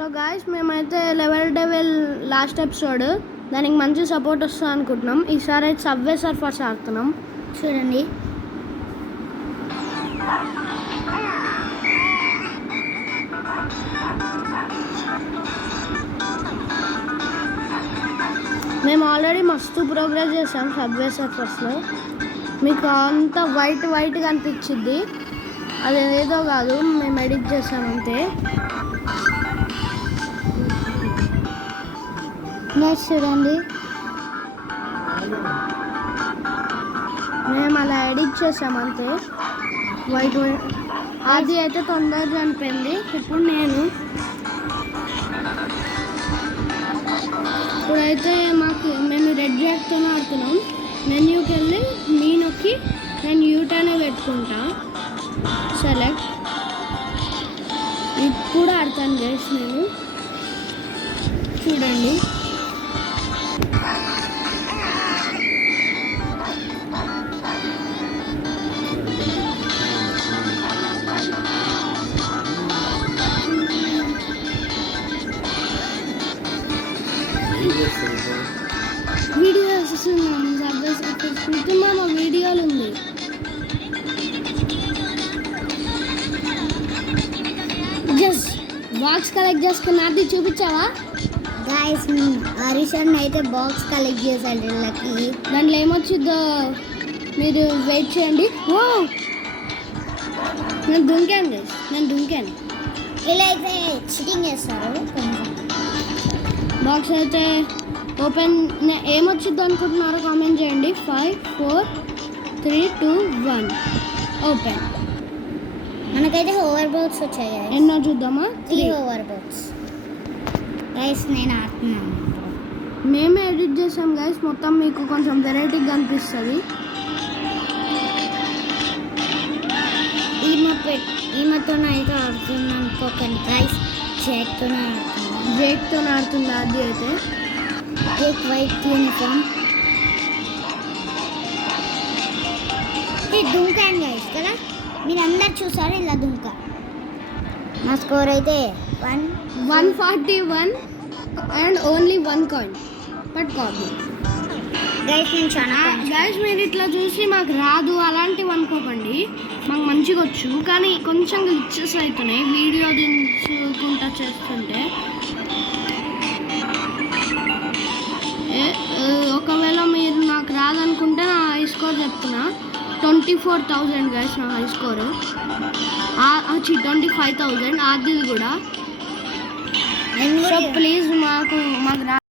So guys మేమైతే level devil last episode దానికి మంచి సపోర్ట్ వస్తుంది అనుకుంటున్నాం. ఈసారి అయితే సబ్వే సర్ఫర్స్ ఆడుతున్నాం. చూడండి మేము ఆల్రెడీ మస్తు ప్రోగ్రెస్ చేసాం సబ్వే సర్ఫర్స్లో. మీకు అంత వైట్గా అనిపించింది, అది ఏదో కాదు, మేము ఎడిట్ చేసాం అంతే. నెక్స్ట్ చూడండి మేము అలా ఎడిట్ చేసాం అంతే. వైట్ అది అయితే తొందరగా అనిపోయింది. ఇప్పుడైతే మేము రెడ్ జాక్తో ఆడుతున్నాం. మెన్యూకి వెళ్ళి నొక్కి నేను యూటర్న్ పెట్టుకుంటా, సెలెక్ట్. ఇప్పుడు ఆడతాను గైస్ నేను, చూడండి. వీడియోస్ మా వీడియోలు ఉంది. జస్ట్ బాక్స్ కలెక్ట్ చేసుకున్న అది చూపించావా గాయస్? హరీషన్ అయితే బాక్స్ కలెక్ట్ చేశాడు వీళ్ళకి. దాంట్లో ఏమొచ్చిందో మీరు వెయిట్ చేయండి. ఓ నేను దుంకాను ఇలా అయితే చిటింగ్ చేస్తారు. బాక్స్ అయితే ఓపెన్ ఏమొచ్చిందో అనుకుంటున్నారో కామెంట్ చేయండి. 5 4 3 2 1 ఓపెన్. మనకైతే ఓవర్ బోట్స్ వచ్చాయి. ఎన్నో చూద్దామా? 3 ఓవర్ బోట్స్. గైస్ నేను ఆడుతున్నాను, మేమే ఎడిట్ చేసాం గైస్. మొత్తం మీకు కొంచెం వెరైటీగా అనిపిస్తుంది. ఈమెతో అయితే ఆడుతున్నాను అనుకోకండి గైస్, జేక్తో ఆడుతుంది. అది అయితే జేక్ వైట్ యూనిఫామ్. దుంకాను గైస్ కదా, మీరు అందరు చూసారు ఇలా దుంకా. నా స్కోర్ అయితే 141 అండ్ ఓన్లీ 1 కాయిన్ పట్టుకోండి గైస్. నేను చాలా గైస్, మీరు ఇట్లా చూసి మాకు రాదు అలాంటివి అనుకోకండి, మాకు మంచిగా వచ్చు. కానీ కొంచెం గ్లిచెస్ అవుతున్నాయి వీడియో దించుకుంటా చేస్తుంటే. ఒకవేళ మీరు నాకు రాదనుకుంటే నా హై స్కోర్ చెప్తున్నా 24,000 గైస్ నా హై స్కోరు. 25,000 అది కూడా. సో ప్లీజ్ మాకు